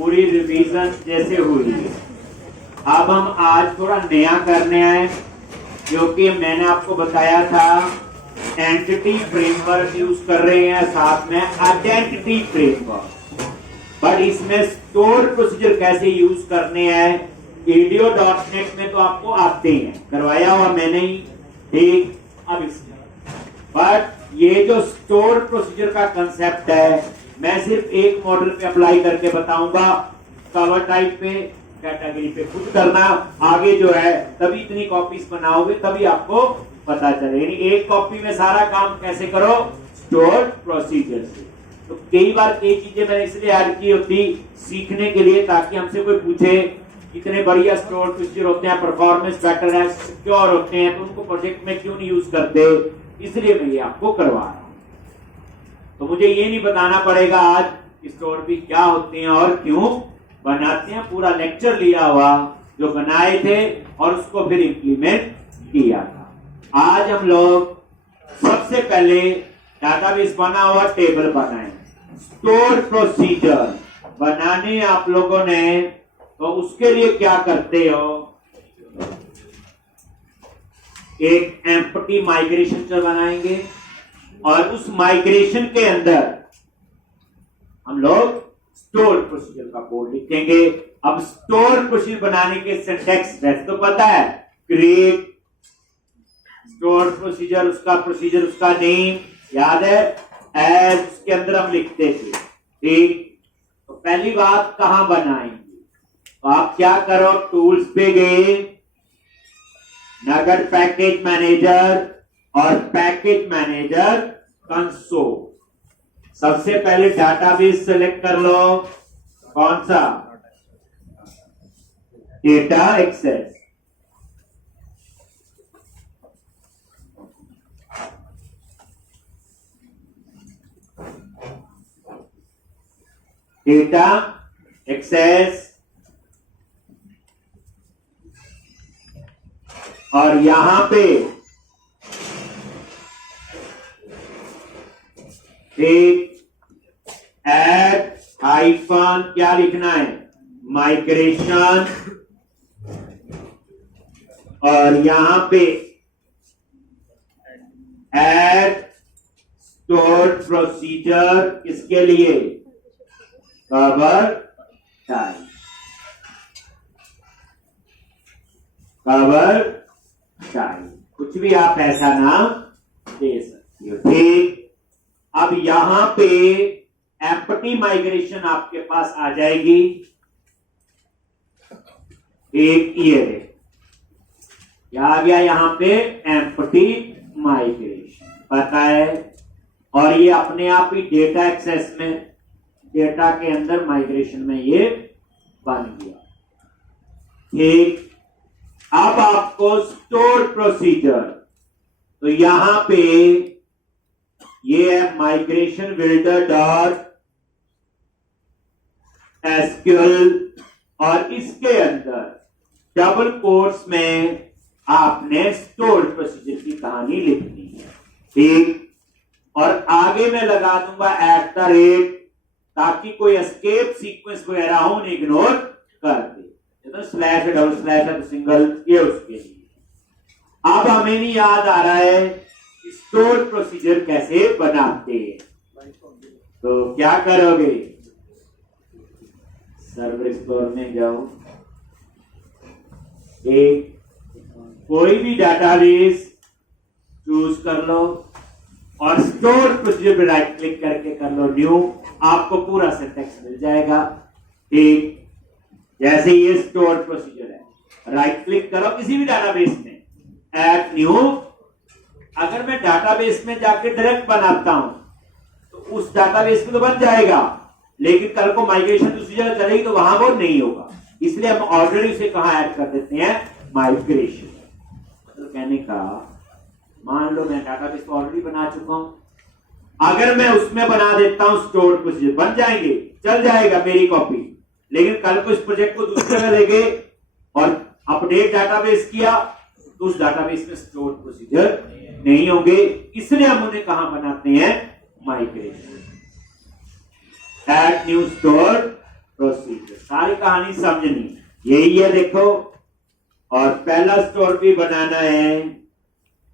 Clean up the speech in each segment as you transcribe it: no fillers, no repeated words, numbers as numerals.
पूरी रिवीजन जैसे हुई है। अब हम आज थोड़ा नया करने आए, क्योंकि मैंने आपको बताया था एंटिटी फ्रेमवर्क यूज कर रहे हैं, साथ में आइडेंटिटी फ्रेमवर्क। बट इसमें स्टोर प्रोसीजर कैसे यूज करने हैं ADO.NET में तो आपको आते हैं, करवाया हुआ मैंने ही, ठीक। अब इसमें बट ये जो स्टोर प्रोसीजर का कंसेप्ट है, मैं सिर्फ एक मॉडल पे अप्लाई करके बताऊंगा। कवर टाइप पे, कैटेगरी पे खुद करना, आगे जो है तभी इतनी कॉपीज बनाओगे तभी आपको पता चले। यानी एक कॉपी में सारा काम कैसे करो, स्टोर प्रोसीजर से। तो कई बार कई चीजें मैंने इसलिए ऐड की होती सीखने के लिए, ताकि हमसे कोई पूछे इतने बढ़िया स्टोर प्रोसीजर होते हैं, परफॉर्मेंस बेटर है, सिक्योर होते हैं, तो उनको प्रोजेक्ट में क्यों नहीं यूज करते, इसलिए मैं ये आपको करवा रहा हूं। तो मुझे ये नहीं बताना पड़ेगा आज स्टोर भी क्या होते हैं और क्यों बनाते हैं, पूरा लेक्चर लिया हुआ जो बनाए थे और उसको फिर इंप्लीमेंट किया था। आज हम लोग सबसे पहले डाटाबेस बना हुआ टेबल बनाए, स्टोर प्रोसीजर बनाने आप लोगों ने, तो उसके लिए क्या करते हो, एक एम्प्टी माइग्रेशन चर बनाएंगे और उस माइग्रेशन के अंदर हम लोग स्टोर प्रोसीजर का कोड लिखेंगे। अब स्टोर प्रोसीजर बनाने के सिंटैक्स वैसे तो पता है, क्रिएट स्टोर प्रोसीजर, उसका प्रोसीजर, उसका नेम याद है, एज उसके अंदर हम लिखते थे, ठीक। तो पहली बात कहां बनाएंगे, तो आप क्या करो, टूल्स पे गए, नगेट पैकेज मैनेजर और पैकेज मैनेजर कंसोल। सबसे पहले डाटाबेस सेलेक्ट कर लो, कौन सा, डेटा एक्सेस। डेटा एक्सेस, और यहां पे ऐड हाइफन क्या लिखना है, माइग्रेशन, और यहां पे ऐड स्टोर प्रोसीजर, किसके लिए, कवर टाइप, कवर टाइप, कुछ भी आप ऐसा नाम दे सकते हो, ठीक। अब यहां पे एम्प्टी माइग्रेशन आपके पास आ जाएगी, एक ये क्या आ गया यहां पे, एम्प्टी माइग्रेशन, पता है। और ये अपने आप ही डेटा एक्सेस में, डेटा के अंदर माइग्रेशन में ये बन गया, ठीक। अब आपको स्टोर प्रोसीजर, तो यहां पे ये है माइग्रेशन बिल्डर डॉट एसक्यूएल, और इसके अंदर डबल कोट्स में आपने स्टोर प्रोसीजर की कहानी लिखनी है, ठीक। और आगे मैं लगा दूंगा @ ताकि कोई एस्केप सीक्वेंस वगैरह हो उन्हें इग्नोर कर दे, तो स्लैश है, डबल स्लैश है, तो सिंगल, ये उसके लिए। अब हमें नहीं याद आ रहा है स्टोर प्रोसीजर कैसे बनाते हैं, तो क्या करोगे, सर्वर स्टोर में जाओ, एक कोई भी डाटाबेस चूज कर लो और स्टोर प्रोसीजर पे राइट क्लिक करके कर लो न्यू, आपको पूरा सिंटैक्स मिल जाएगा, ठीक। जैसे ये स्टोर प्रोसीजर है, राइट क्लिक करो किसी भी डाटाबेस में, ऐड न्यू। अगर मैं डाटाबेस में जाके डायरेक्ट बनाता हूं तो उस डाटाबेस में तो बन जाएगा, लेकिन कल को माइग्रेशन दूसरी जगह चलेगी तो वहां वो नहीं होगा, इसलिए हम ऑलरेडी उसे कहां ऐड कर देते हैं, माइग्रेशन। मतलब कहने का, मान लो मैं डाटाबेस तो ऑलरेडी बना चुका हूं, अगर मैं उसमें बना देता हूं स्टोर प्रोसीजर, बन जाएंगे, चल जाएगा मेरी कॉपी, लेकिन कल को इस प्रोजेक्ट को दूसरी जगह ले गए और अपडेट डाटाबेस किया तो उस डाटाबेस में स्टोर प्रोसीजर नहीं होंगे, इसलिए हम उन्हें कहां बनाते हैं, migration, add new store procedure. सारी कहानी समझनी यही है देखो। और पहला स्टोर भी बनाना है,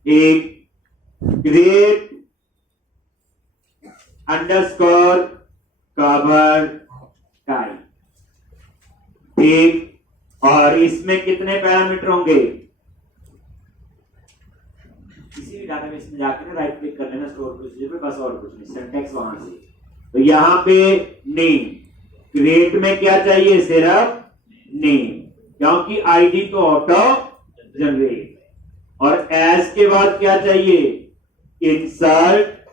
एक ग्रेट अंडरस्कोर कवर टाइप, ठीक। और इसमें कितने पैरामीटर होंगे, किसी भी डाटाबेस में जाकर ना राइट क्लिक कर लेना स्टोर प्रोसीजर पे, बस और कुछ नहीं, सिंटैक्स वहां से। तो यहां पे नेम, क्रिएट में क्या चाहिए, सिर्फ नेम, क्योंकि आईडी तो ऑटो जनरेट। और एस के बाद क्या चाहिए, इंसर्ट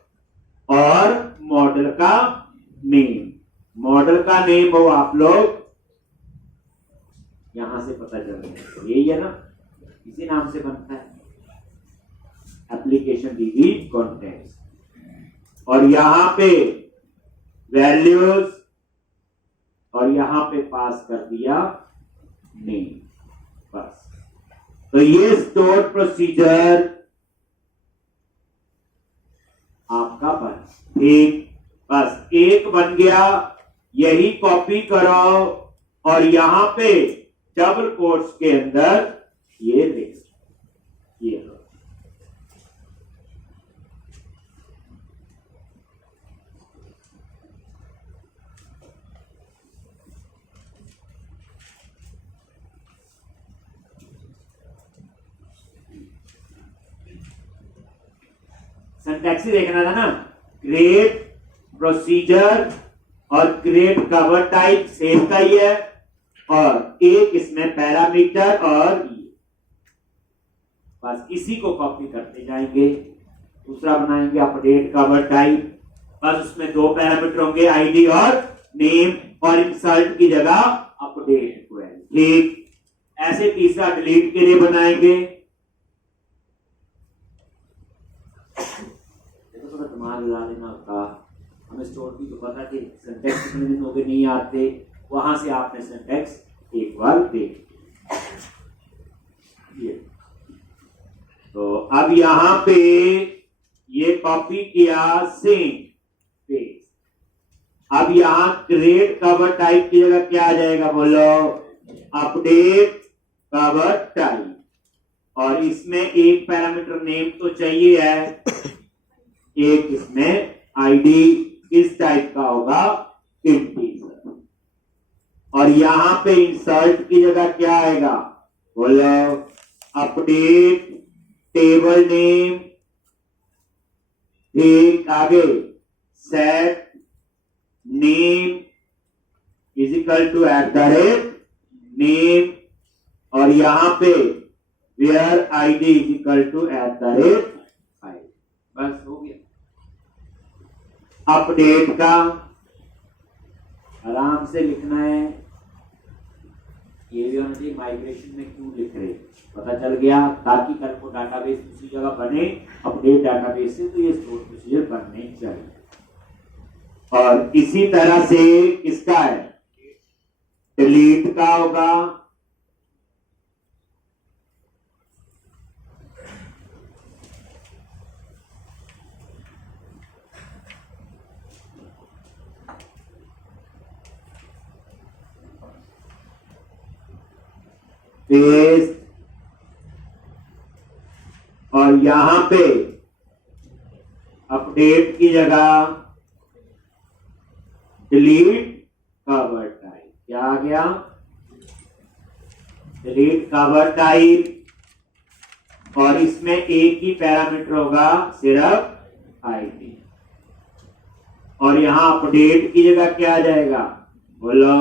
और मॉडल का नेम। मॉडल का नेम हो आप लोग यहां से पता चल रहा है, यही है ना, इसी नाम से बनता है एप्लीकेशन डीबी कॉन्टेक्स्ट। और यहां पे वैल्यूज और यहां पे पास कर दिया नेम, बस। तो ये स्टोर प्रोसीजर आपका बन, ठीक, बस एक बन गया। यही कॉपी करो और यहां पे डबल कोट्स के अंदर ये लिख, ये लो। सिंटैक्स देखना था ना, क्रिएट प्रोसीजर और क्रिएट कवर टाइप सेम का ही है, और एक इसमें पैरामीटर, और बस इसी को कॉपी करते जाएंगे। दूसरा बनाएंगे अपडेट कवर टाइप, बस उसमें दो पैरामीटर होंगे, आईडी और नेम, और इंसर्ट की जगह अपडेट को है, ठीक। ऐसे तीसरा डिलीट के लिए बनाएंगे। दिमाग लगा देना होता, हमें स्टोर की तो पता थी, सिंटैक्स कितने दिन हो गए नहीं आते, वहां से आपने सिंटैक्स एक बार देख। तो अब यहां पे ये कॉपी किया, सेम पेस्ट। अब यहां क्रिएट कवर टाइप की जगह क्या आ जाएगा, बोलो, अपडेट कवर टाइप। और इसमें एक पैरामीटर नेम तो चाहिए है, एक इसमें आईडी किस टाइप का होगा, इंटीजर। और यहां पे इंसर्ट की जगह क्या आएगा, बोलो, अपडेट टेबल नेम, ठीक। आगे set name is equal to @नेम, और यहां पे where ID is equal to @, बस हो गया। अपडेट का आराम से लिखना है, ये भी होना चाहिए, माइग्रेशन में क्यों लिख रहे, पता चल गया, ताकि कल को डाटाबेस दूसरी जगह बने अपडेट डाटाबेस से, तो ये स्टोर प्रोसीजर बनने चाहिए। और इसी तरह से किसका है, डिलीट का होगा, पेस्ट, और यहां पे अपडेट की जगह डिलीट कवर टाइप, क्या आ गया, डिलीट कवर टाइप। और इसमें एक ही पैरामीटर होगा, सिर्फ आईडी। और यहां अपडेट की जगह क्या आ जाएगा, बोलो,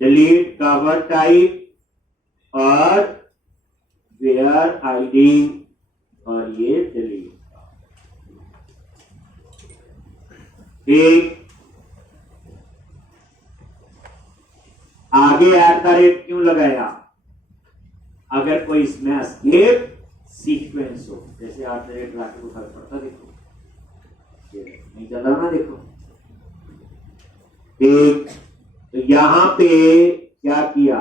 डिलीट कवर टाइप और वेयर आईडी, और ये डिलीट, ठीक। आगे @ क्यों लगाया, अगर कोई इसमें एस्केप सीक्वेंस हो, जैसे @ राके को फर्क पड़ता, देखो नहीं चल रहा ना, देखो, ठीक। तो यहां पे क्या किया,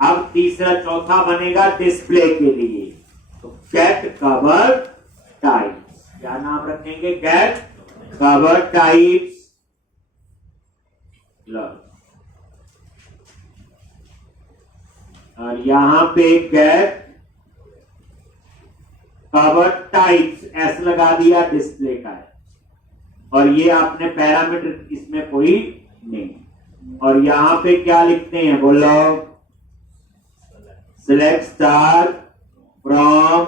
अब तीसरा चौथा बनेगा डिस्प्ले के लिए, तो गेट कवर टाइप्स, क्या नाम रखेंगे, गेट कवर टाइप्स। और यहां पे गेट कवर टाइप्स एस लगा दिया, डिस्प्ले का है। और ये आपने पैरामीटर इसमें कोई नहीं। और यहां पे क्या लिखते हैं बोलो, सिलेक्ट स्टार फ्रॉम,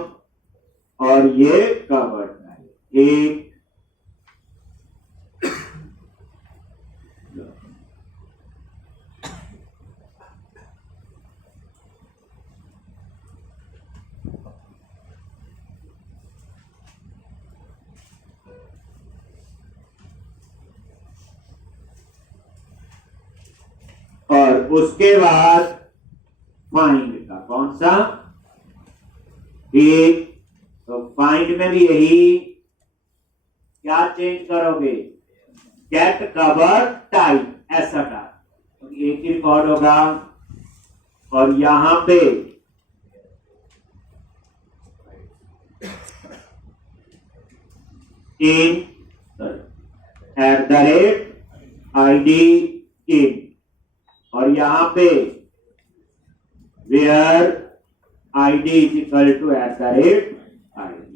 और ये कवर टाइप एक। और उसके बाद फाइंड का कौन सा, ठीक। तो फाइंड में भी यही, क्या चेंज करोगे, गेट कवर टाइप ऐसा का, तो एक ही रिकॉर्ड होगा। और यहां पे इन @ID इन, और यहां पे where ID is equal to @ID,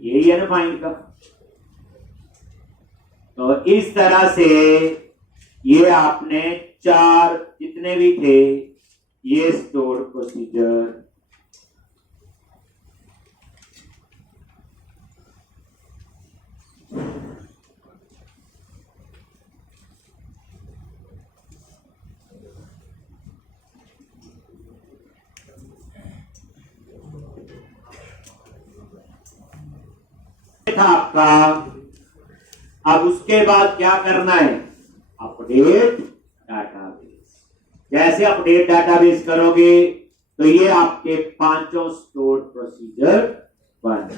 यही है ना फाइंड का। तो इस तरह से ये आपने चार जितने भी थे ये स्टोर प्रोसीजर था आपका। अब उसके बाद क्या करना है, अपडेट डाटाबेस। जैसे अपडेट डाटाबेस करोगे तो ये आपके पांचों स्टोर प्रोसीजर बन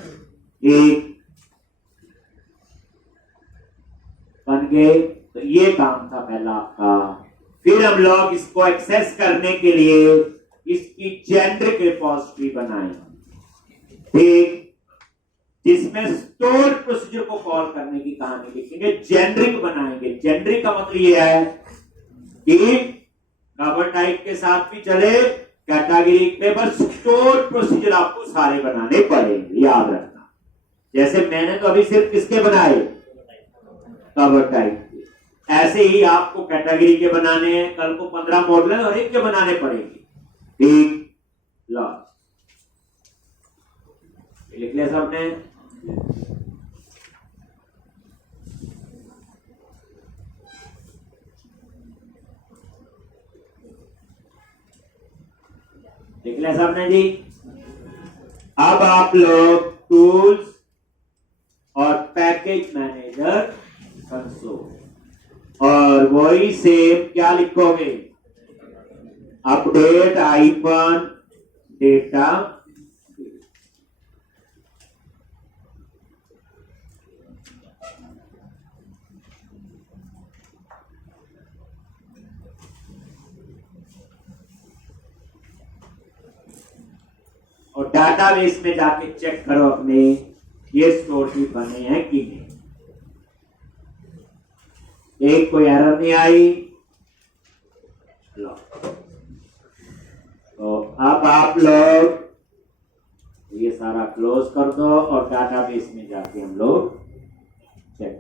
गए। तो ये काम था पहला आपका। फिर हम लोग इसको एक्सेस करने के लिए इसकी जेनेरिक रिपोजिटरी बनाएंगे, ठीक, जिसमें स्टोर प्रोसीजर को कॉल करने की कहानी लिखेंगे, जेनेरिक बनाएंगे। जेनेरिक का मतलब यह है कि कवर टाइप के साथ भी चले, कैटेगरी पे, बस स्टोर प्रोसीजर आपको सारे बनाने पड़ेंगे, याद रखना। जैसे मैंने तो अभी सिर्फ किसके बनाए, कवर टाइप के, ऐसे ही आपको कैटेगरी के बनाने हैं। कल को 15 मॉडल और एक के बनाने पड़ेंगे, ठीक। लो लिख लिया सबने, लिख लिया सबने जी। अब आप लोग टूल्स और पैकेज मैनेजर कंसोल, और वही सेम क्या लिखोगे, अपडेट आइकन डेटा। और डाटाबेस में जाके चेक करो अपने ये स्टोर भी बने हैं कि नहीं, एक कोई एरर नहीं आई। तो अब आप लोग ये सारा क्लोज कर दो और डाटाबेस में जाके हम लोग check,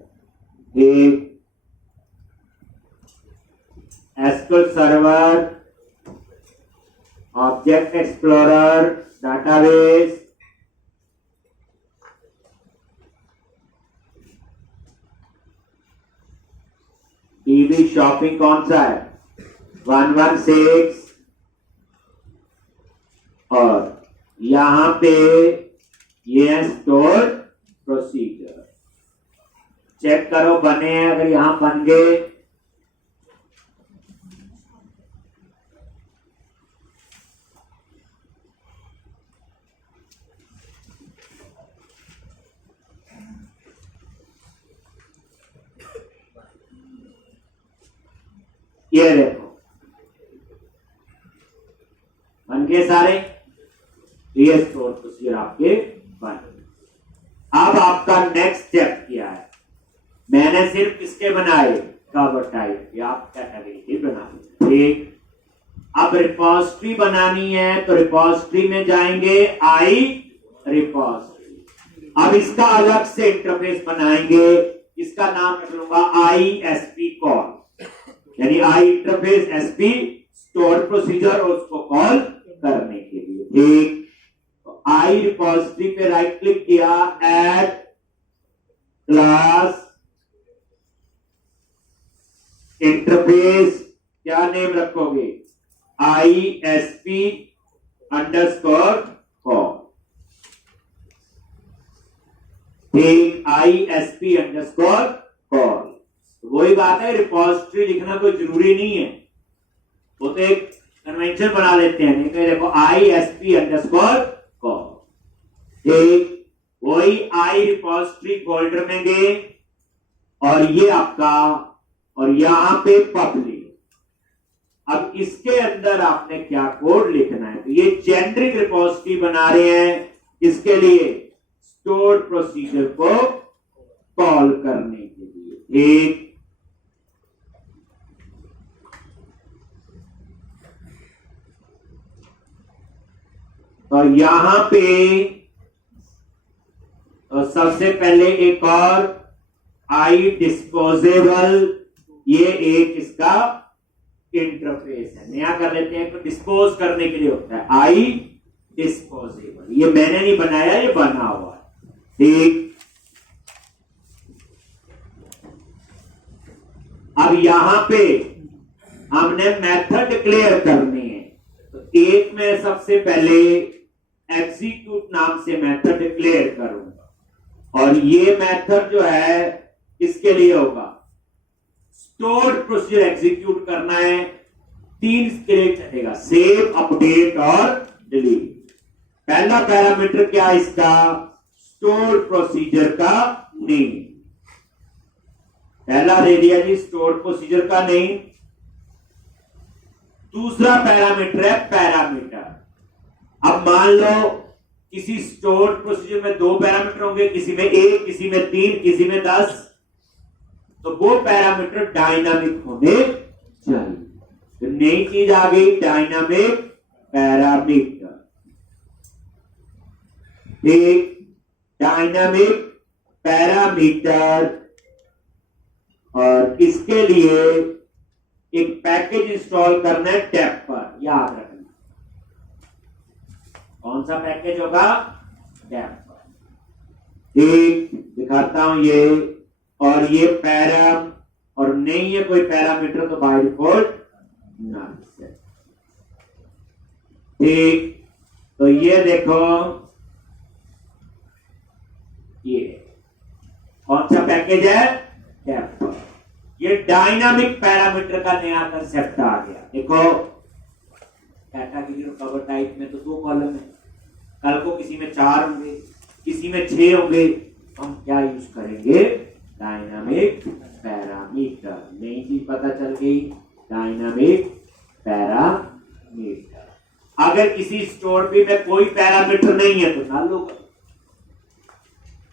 SQL server, object explorer, database, TV shopping कौन सा है, 116, और यहां पे ये स्टोर प्रोसीजर चेक करो बने हैं। अगर यहां बन गए ये देखो बन गए सारे, ये स्टोर प्रोसीजर आपके बन गए। अब आपका नेक्स्ट स्टेप क्या है, मैंने सिर्फ किसके बनाए, कवर टाइप, या आप कैटेगरी के बना, ठीक। अब रिपोजिटरी बनानी है तो रिपोजिटरी में जाएंगे आई रिपोजिटरी। अब इसका अलग से इंटरफेस बनाएंगे, इसका नाम रख लूंगा ISP कॉल, यानी आई इंटरफेस SP स्टोर प्रोसीजर और उसको कॉल करने के लिए। ठीक, तो आई रिपोजिटरी पे राइट क्लिक किया, ऐड क्लास इंटरफेस, क्या नेम रखोगे? ISP underscore call. ठीक, ISP अंडरस्कोर कॉल। वही बात है, रिपोजिटरी लिखना कोई जरूरी नहीं है, वो तो एक कन्वेंशन बना लेते हैं। नहीं तो देखो ISP अंडरस्कोर कॉल। ठीक, वही आई रिपोजिटरी फोल्डर में गए और ये आपका, और यहां पे पब्लिक। अब इसके अंदर आपने क्या कोड लिखना है? तो ये जेनरिक रिपोजिटरी बना रहे हैं, इसके लिए स्टोर प्रोसीजर को कॉल करने के लिए। एक तो यहां पे तो सबसे पहले एक और आई डिस्पोजेबल, ये एक इसका इंटरफेस है, नया कर लेते हैं। तो डिस्पोज करने के लिए होता है आई डिस्पोजेबल, ये मैंने नहीं बनाया, ये बना हुआ है। ठीक, अब यहां पे हमने मेथड डिक्लेयर करने हैं। तो एक में सबसे पहले एग्जीक्यूट नाम से मेथड डिक्लेयर करूंगा, और ये मेथड जो है इसके लिए होगा स्टोर प्रोसीजर एग्जीक्यूट करना है। 3 स्क्रिप्ट चलेगा, सेव, अपडेट और डिलीट। पहला पैरामीटर क्या है इसका? स्टोर प्रोसीजर का नेम, पहला दे दिया जी स्टोर प्रोसीजर का नेम। दूसरा पैरामीटर है पैरामीटर। अब मान लो किसी स्टोर प्रोसीजर में 2 पैरामीटर होंगे, किसी में 1, किसी में 3, किसी में 10, तो वो पैरामीटर डायनामिक होने चाहिए। तो नई चीज आ गई, डायनामिक पैरामीटर। ठीक, डायनामिक पैरामीटर, और इसके लिए एक पैकेज इंस्टॉल करना है टेपर, याद रखना। कौन सा पैकेज होगा? टेपर। ठीक, दिखाता हूं ये, और ये पैराम, और नहीं है कोई पैरामीटर तो बाय डिफॉल्ट ना। ठीक, तो ये देखो, ये कौन सा पैकेज है? टेपर। ये डायनामिक पैरामीटर का नया कंसेप्ट आ गया। देखो कैटेगरी और कवर टाइप में तो 2 कॉलम है, कल को किसी में 4 होंगे, किसी में 6 होंगे, हम क्या यूज करेंगे? Dynamic parameter. नई चीज पता चल गई, डायनामिक पैरामीटर। अगर किसी स्टोर पे में कोई पैरामीटर नहीं है तो नल होगा।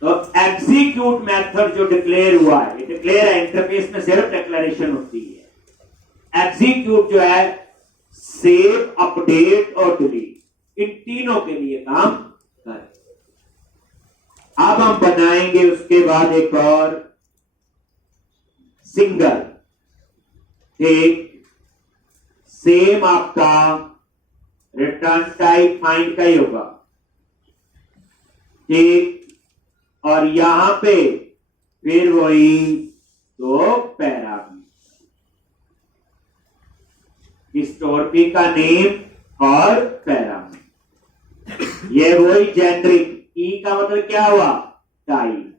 तो एग्जीक्यूट मेथड जो डिक्लेयर हुआ है, ये डिक्लेयर है, इंटरफेस में सिर्फ डिक्लेरेशन होती है। एग्जीक्यूट जो है सेव, अपडेट और डिलीट, इन तीनों के लिए काम करे। अब हम बनाएंगे उसके बाद एक और सिंगल। ठीक, सेम आपका रिटर्न टाइप फाइंड का ही होगा। ठीक, और यहां पे फिर वही 2 पैरामीटर, स्टोर पी का नेम और पैरामीटर। ये वही जेनरिक, ई का मतलब क्या हुआ? टाइप।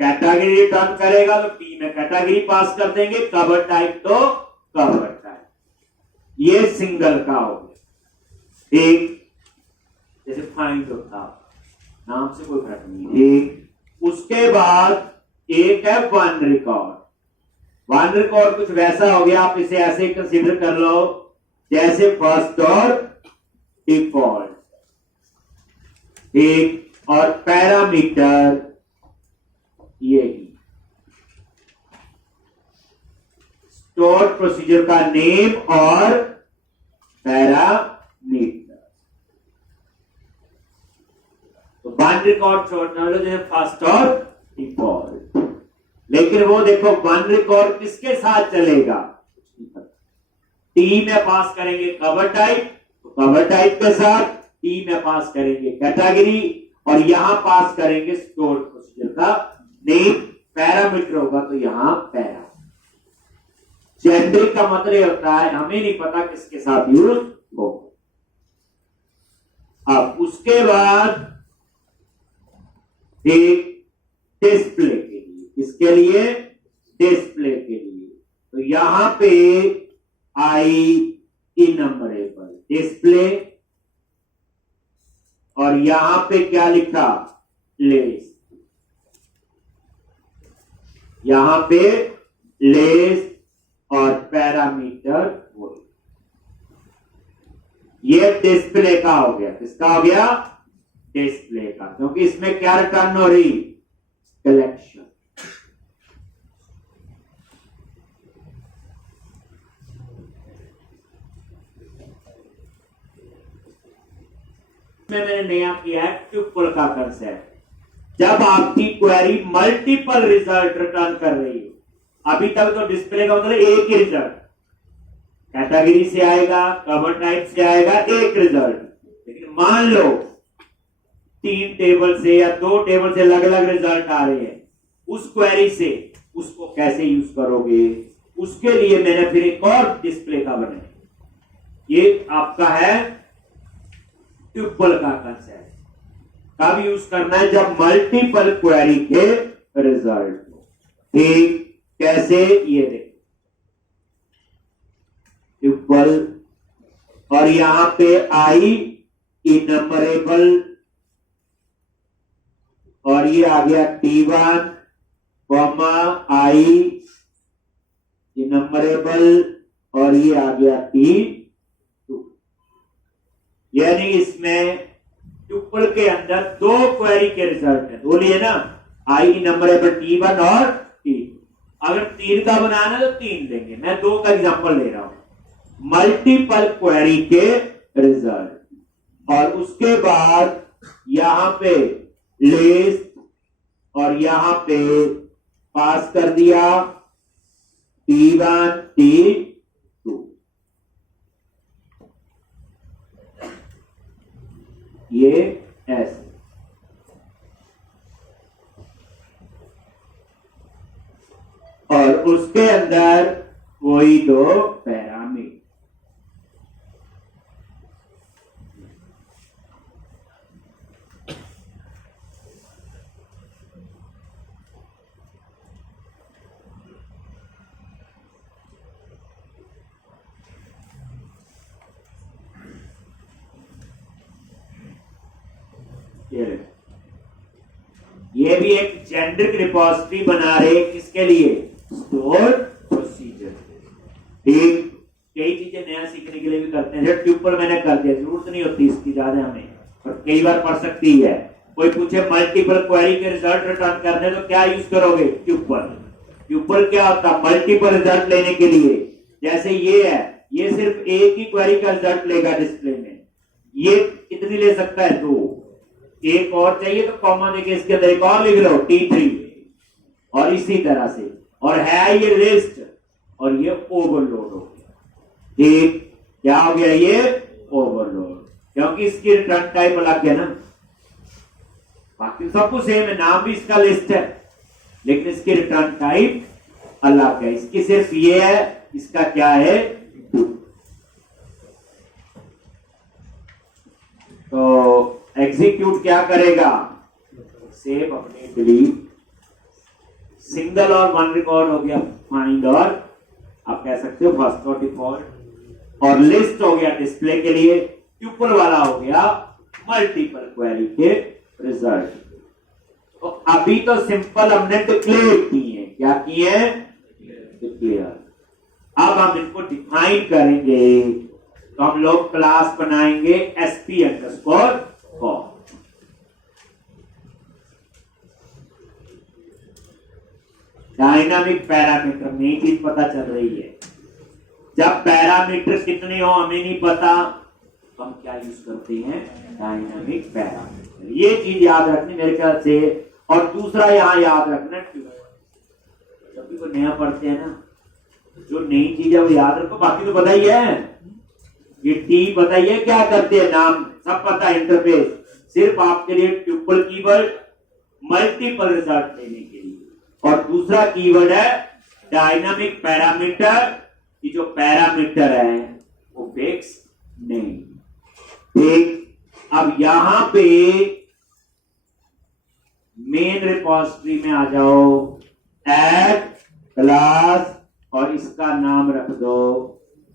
कैटेगरी रिटर्न करेगा तो पी में कैटेगरी पास कर देंगे, कवर टाइप तो कवर टाइप। ये सिंगल का हो गया। ठीक, जैसे फाइंड होता, नाम से कोई फर्क नहीं। ठीक, उसके बाद एक है वन रिकॉर्ड। वन रिकॉर्ड कुछ वैसा हो गया, आप इसे ऐसे कंसीडर कर लो जैसे फर्स्ट और डिफॉल्ट। ठीक, और पैरामीटर यही स्टोर प्रोसीजर का नेम और पैरामीटर। तो वन रिकॉर्ड छोड़ना लो जैसे फर्स्ट और डिफॉल्ट, लेकिन वो देखो वन रिकॉर्ड किसके साथ चलेगा, टी में पास करेंगे कवर टाइप, तो कवर टाइप के साथ, टी में पास करेंगे कैटेगरी, और यहां पास करेंगे स्टोर प्रोसीजर का नेम। पैरामीटर होगा तो यहां पैरा। जेनरिक का मतलब होता है हमें नहीं पता किसके साथ यूज हो। अब उसके बाद एक डिस्प्ले के लिए, किसके लिए, डिस्प्ले के लिए, तो यहां पे आई इनमरेबल डिस्प्ले, और यहां पे क्या लिखा, लेस, यहां पे लेस और पैरामीटर हो, ये डिस्प्ले का हो गया। किसका हो गया, डिस्प्ले का, क्योंकि इसमें क्या रिटर्न हो रही, कलेक्शन। मैंने नया किया है ट्यूपल का कंसेप्ट। जब आपकी क्वेरी मल्टीपल रिजल्ट रिटर्न कर रही है, अभी तक तो डिस्प्ले का मतलब एक ही रिजल्ट, कैटेगरी से आएगा, कवर टाइप से आएगा, एक रिजल्ट। लेकिन मान लो 3 टेबल से या 2 टेबल से अलग अलग रिजल्ट आ रहे हैं, उस क्वेरी से उसको कैसे यूज करोगे, उसके लिए मैंने फिर एक और डिस्प्ले का बनाया। ये आपका है ट्यूपल का कंसेप्ट। कब यूज करना है, जब मल्टीपल क्वेरी के रिजल्ट हो। ठीक, कैसे, ये देखो ट्यूपल, और यहां पे आई इनमरेबल, और ये आ गया T1 कॉमा आई इनमरेबल, और ये आ गया T2। यानी इसमें ट्यूपल के अंदर 2 क्वेरी के रिजल्ट है, दो लिए ना, आई नंबरेबल T1 और T2। अगर 3 का बनाना तो 3 लेंगे, मैं 2 का एग्जांपल ले रहा हूं। मल्टीपल क्वेरी के रिजल्ट, और उसके बाद यहां पे लिस्ट, और यहां पे पास कर दिया T1 T2। ये ऐसे, और उसके अंदर वही 2 पैरामीटर। ये भी एक जेनरिक रिपोजिटरी बना रहे, किसके लिए, स्टोर प्रोसीजर। ठीक, कई चीजें नया सीखने के लिए भी करते हैं। ट्यूपल मैंने कर दिया, जरूरत नहीं होती इसकी ज्यादा हमें, पर कई बार पढ़ सकती है। कोई पूछे मल्टीपल क्वेरी के रिजल्ट रिटर्न करने, तो क्या यूज करोगे, ट्यूपल। ट्यूपल क्या होता है, मल्टीपल रिजल्ट लेने के लिए। जैसे ये है, ये सिर्फ एक ही क्वेरी का रिजल्ट लेगा डिस्प्ले में, ये कितनी ले सकता है, 2। एक और चाहिए तो कॉमा देके इसके अंदर एक और लिख लो T3, और इसी तरह से, और है ये लिस्ट, और ये ओवरलोड हो गया। ठीक, क्या हो गया, ये ओवरलोड, क्योंकि इसकी रिटर्न टाइप अलग है ना। बाकी सब कुछ सेम है, नाम भी इसका लिस्ट है, लेकिन इसकी रिटर्न टाइप अलग है। इसकी सिर्फ ये है, इसका क्या है, तो एग्जीक्यूट क्या करेगा, सेव अपने डिलीट, सिंगल और वन रिकॉर्ड हो गया फाइंड, और आप कह सकते हो फर्स्ट और डिफॉल्ट, और लिस्ट हो गया डिस्प्ले के लिए, ट्यूपल वाला हो गया मल्टीपल क्वेरी के रिजल्ट। तो अभी तो सिंपल हमने डिक्लेयर किए हैं, क्या किए हैं, डिक्लेयर। अब हम इनको डिफाइन करेंगे, तो हम लोग क्लास बनाएंगे SP_for। डायनामिक पैरामीटर में एक चीज पता चल रही है, जब पैरामीटर कितने हो हमें नहीं पता, तो हम क्या यूज करते हैं, डायनामिक पैरामीटर। ये चीज याद रखनी मेरे ख्याल से। और दूसरा यहां याद रखना, जब भी कोई नया पढ़ते हैं ना, जो नई चीज है वो याद रखो, बाकी तो पता ही है। ये टी बताइए क्या करते हैं, नाम सब पता है, इंटरफेस सिर्फ आपके लिए ट्यूपल कीवर्ड मल्टीपल रिजल्ट लेने के लिए। और दूसरा कीवर्ड है डायनामिक पैरामीटर, कि जो पैरामीटर है वो फिक्स नहीं। ठीक, अब यहां पे मेन रिपोजिटरी में आ जाओ, ऐड क्लास और इसका नाम रख दो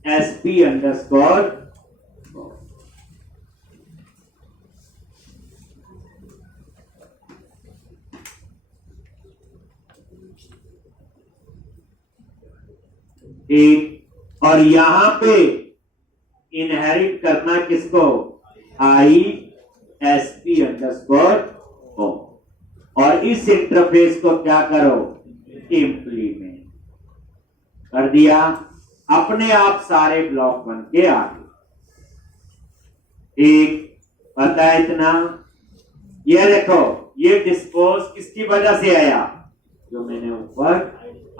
SP_। ठीक, और यहां पे इनहेरिट करना किसको, ISP_। और इस इंटरफेस को क्या करो, इंप्लीमेंट कर दिया, अपने आप सारे ब्लॉक बन के आ गए। ठीक, पता है इतना। ये देखो, ये डिस्पोज किसकी वजह से आया, जो मैंने ऊपर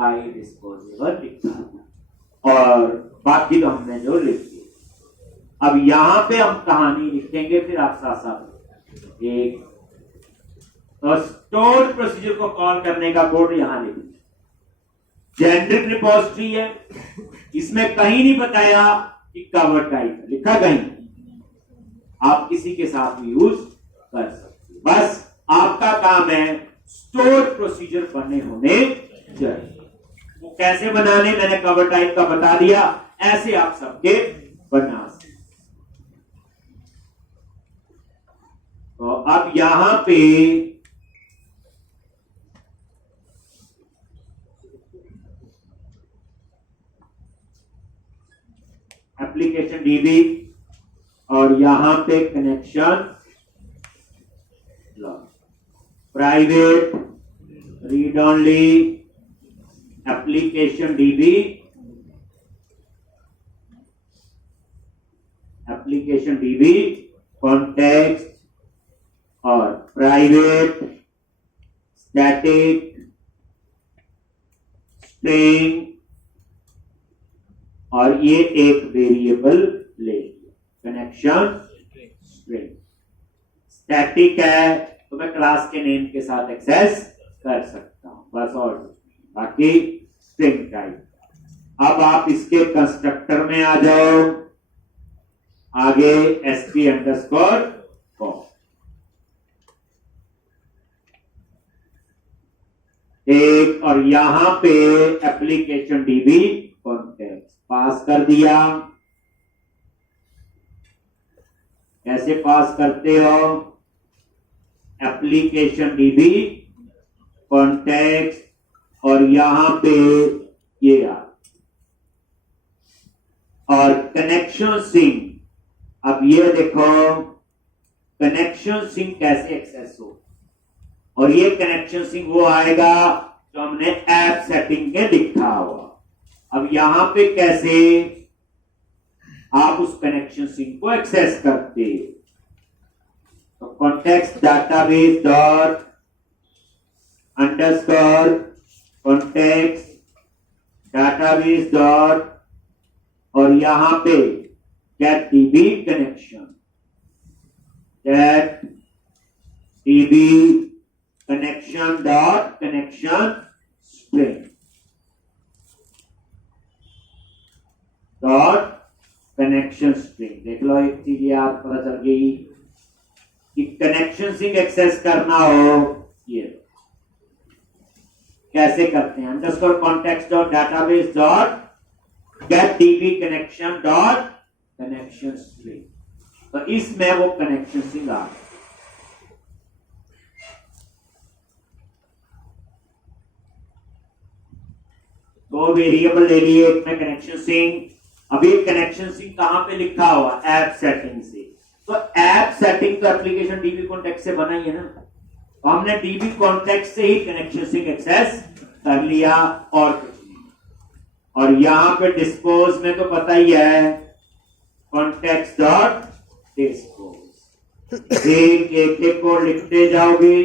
आई डिस्पोजेबल लिखा, और बाकी तो हमने जो लिखी। अब यहां पे हम कहानी लिखेंगे, फिर आप साथ साथ एक तो स्टोर प्रोसीजर को कॉल करने का कोड यहां लिखेंगे। जेनेरिक रिपोजिटरी है, इसमें कहीं नहीं बताया कि कवर टाइप लिखा, कहीं आप किसी के साथ भी यूज कर सकते, बस आपका काम है स्टोर प्रोसीजर बने होने चाहिए। वो कैसे बनाने मैंने कवर टाइप का बता दिया, ऐसे आप सबके बना सकते। तो अब यहां पे एप्लीकेशन डीबी और यहां पे connection private read only application dB, application dB context और प्राइवेट स्टैटिक स्ट्रिंग, और ये एक वेरिएबल ले कनेक्शन स्ट्रिंग। स्टैटिक है तो मैं क्लास के नेम के साथ एक्सेस कर सकता हूं, बस, और बाकी स्ट्रिंग टाइप। अब आप इसके कंस्ट्रक्टर में आ जाओ, आगे SP_। एक, और यहां पे एप्लीकेशन डीबी कॉन्टेक्स्ट पास कर दिया। कैसे पास करते हो, एप्लीकेशन डीबी कॉन्टेक्स्ट और यहां पे ये आ, और कनेक्शन सिंक। अब ये देखो कनेक्शन सिंक कैसे एक्सेस हो, और ये कनेक्शन सिंक वो आएगा जो हमने ऐप सेटिंग में लिखा हुआ। अब यहां पे कैसे आप उस कनेक्शन सिंक को एक्सेस करते, तो context database dot underscore context database dot, और यहां पे get DB connection, get DB connection dot connection string dot connection string. देख लो एक चीज ये आप पता चल गई कि कनेक्शन स्ट्रिंग एक्सेस करना हो, ये कैसे करते हैं, underscore context dot database dot gate DB connection dot connection string. तो इसमें वो कनेक्शन स्ट्रिंग आ गया। दो वेरिएबल ले लिए, एक में कनेक्शन स्ट्रिंग। अभी कनेक्शन स्ट्रिंग कहां पे लिखा हुआ, ऐप सेटिंग से। तो ऐप सेटिंग तो एप्लीकेशन डीबी कॉन्टेक्स्ट से बनाई है ना, तो हमने डीबी कॉन्टेक्स्ट से ही कनेक्शन स्ट्रिंग एक्सेस कर लिया और कुछ नहीं। और यहां पे डिस्पोज में तो पता ही है, कॉन्टेक्स्ट डॉट डिस्पोज। एक को लिखते जाओगे।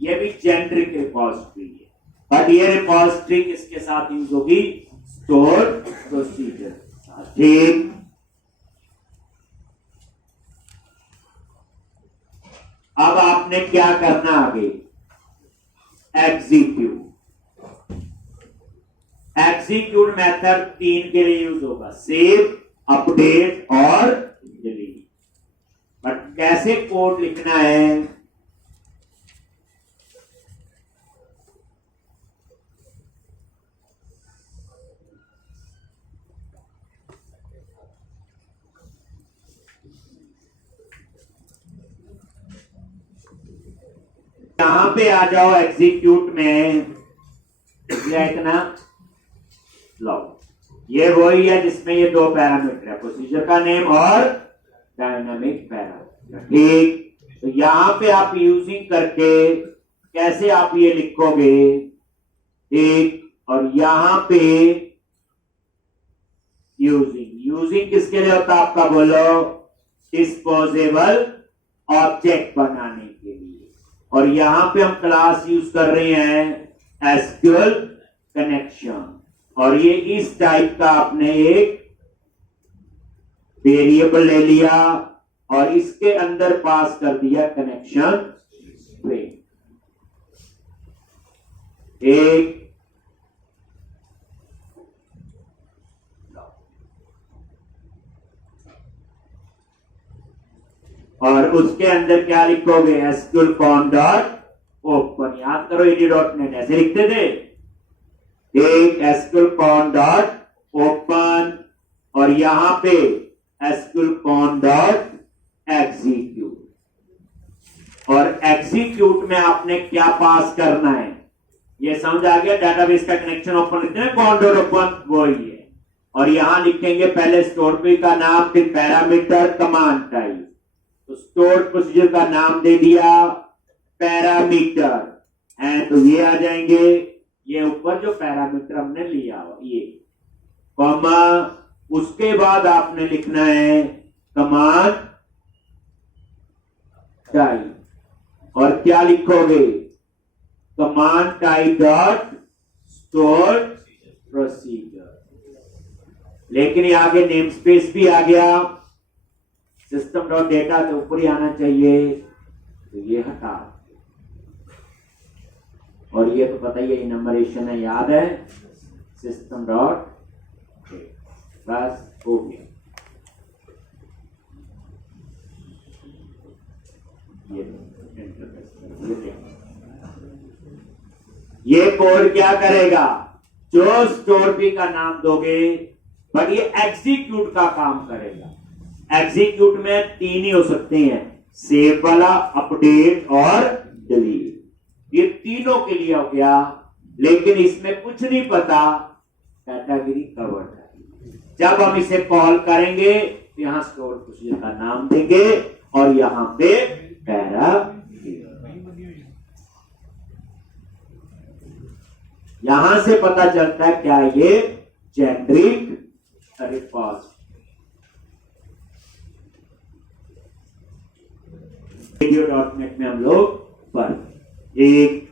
ये भी जेनरिक रिपोजिटरी है, बट ये रिपोजिटरी किसके साथ यूज होगी? Store procedure. ठीक, अब आपने क्या करना आगे? एग्जीक्यूट। एग्जीक्यूट मेथड 3 के लिए यूज होगा, सेव, अपडेट और डिलीट। बट कैसे कोड लिखना है? यहां पे आ जाओ एग्जीक्यूट में, इतना लो। ये वही है जिसमें ये 2 पैरामीटर है, प्रोसीजर का नेम और डायनामिक पैरामीटर। ठीक, तो यहां पे आप यूजिंग करके कैसे आप ये लिखोगे? ठीक, और यहां पे यूजिंग किसके लिए होता है आपका? बोलो, डिस्पोजेबल ऑब्जेक्ट बनाने के लिए। और यहां पे हम क्लास यूज कर रहे हैं एसक्यूएल कनेक्शन, और ये इस टाइप का आपने एक वेरिएबल ले लिया और इसके अंदर पास कर दिया कनेक्शन स्ट्रिंग। एक और उसके अंदर क्या लिखोगे? SQL con dot open. याद करो AD.NET ऐसे लिखते थे। एक एसक्यूएल कॉन डॉट ओपन और यहां पे एसक्यूएल कॉन डॉट एग्जीक्यूट। और एग्जीक्यूट में आपने क्या पास करना है? ये समझ आ गया? डेटाबेस का कनेक्शन ओपन लिखते हैं कॉन डॉट ओपन, वही है। और यहां लिखेंगे पहले स्टोर पे का नाम, फिर पैरामीटर, कमांड टाइप। तो स्टोर प्रोसीजर का नाम दे दिया पैरामीटर, एंड तो ये आ जाएंगे, ये ऊपर जो पैरामीटर हमने लिया हो ये, कॉमा, उसके बाद आपने लिखना है कमांड टाइप। और क्या लिखोगे? Command type dot store procedure. लेकिन ये आगे नेम स्पेस भी आ गया, सिस्टम डॉट डेटा के ऊपर ही आना चाहिए, तो ये हटा। और ये तो पता ही है, नंबरेशन है, याद है, सिस्टम डॉट, बस हो गया। ये कोड क्या करेगा? जो स्टोर पी का नाम दोगे, बट ये एग्जीक्यूट का काम करेगा। एग्जीक्यूट में 3 ही हो सकते हैं, सेव वाला, अपडेट और डिलीट। ये तीनों के लिए हो गया, लेकिन इसमें कुछ नहीं पता कैटेगरी कवर्ड है। जब हम इसे कॉल करेंगे तो यहां स्टोर प्रोसीजर का नाम देंगे और यहां पे पैरामीटर। यहां से पता चलता है क्या ये जेनरिक रिपोजिटरी। AD.NET में हम लोग पर एक,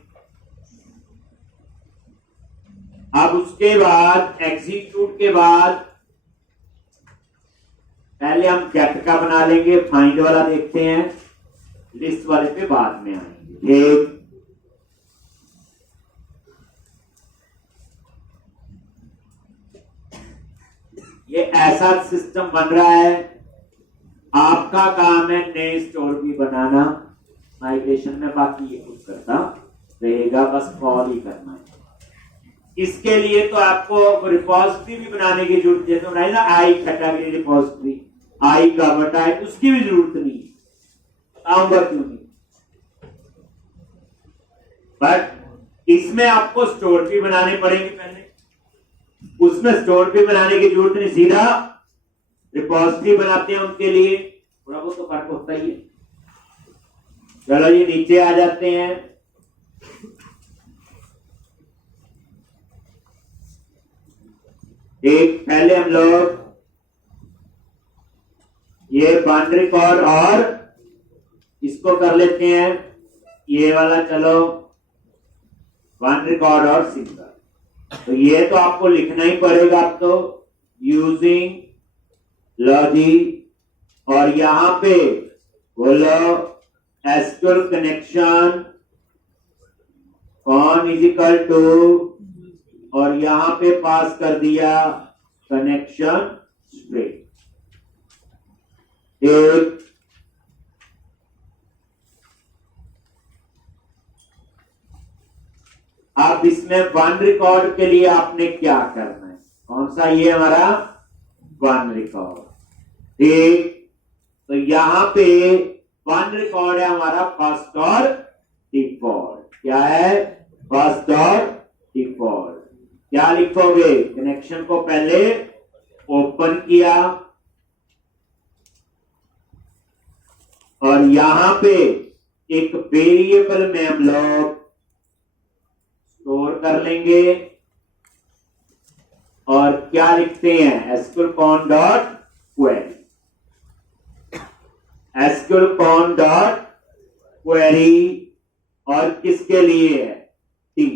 अब उसके बाद एग्जीक्यूट के बाद पहले हम गेट का बना लेंगे, फाइंड वाला देखते हैं, लिस्ट वाले पे बाद में आएंगे। एक ये ऐसा सिस्टम बन रहा है, आपका काम है नए स्टोर भी बनाना, माइग्रेशन में बाकी ये कुछ करता रहेगा, बस कॉल ही करना है। इसके लिए तो आपको रिपोजिटरी भी बनाने की जरूरत, जैसे बनाई ना I category repository, I cover type, उसकी भी जरूरत नहीं, बताऊंगा क्यों नहीं। बट इसमें आपको स्टोर भी बनाने पड़ेंगे पहले, उसमें स्टोर भी बनाने की जरूरत नहीं, सीधा रिपोजिटरी बनाते हैं उनके लिए, थोड़ा बहुत तो फर्क होता ही है। चलो ये नीचे आ जाते हैं। एक पहले हम लोग ये वन रिकॉर्ड और इसको कर लेते हैं, ये वाला चलो वन रिकॉर्ड और सिंगल। तो ये तो आपको लिखना ही पड़ेगा अब तो, यूजिंग लॉजिक, और यहां पे बोलो एसक्यूएल कनेक्शन कौन इज इक्वल टू, और यहां पे पास कर दिया कनेक्शन स्ट्रिंग। एक अब इसमें वन रिकॉर्ड के लिए आपने क्या करना है, कौन सा, ये हमारा वन रिकॉर्ड। ठीक, तो यहां पे वन रिकॉर्ड है हमारा फर्स्ट और डिफॉल्ट। क्या है, फर्स्ट और डिफॉल्ट। क्या लिखोगे, कनेक्शन को पहले ओपन किया और यहां पे एक वेरिएबल में हम लोग स्टोर कर लेंगे और क्या लिखते हैं, SQL con dot query, SQL con dot query, और किसके लिए है, टी,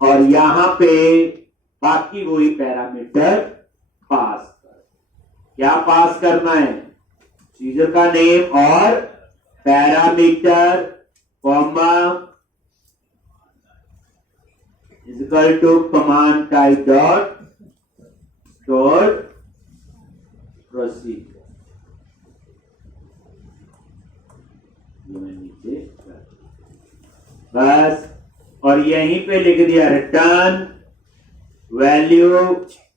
और यहां पे बाकी वही पैरामीटर पास कर। क्या पास करना है, चीजों का नेम और parameter, comma is equal to command type dot store procedure. नीचे बस, और यहीं पे लिख दिया return value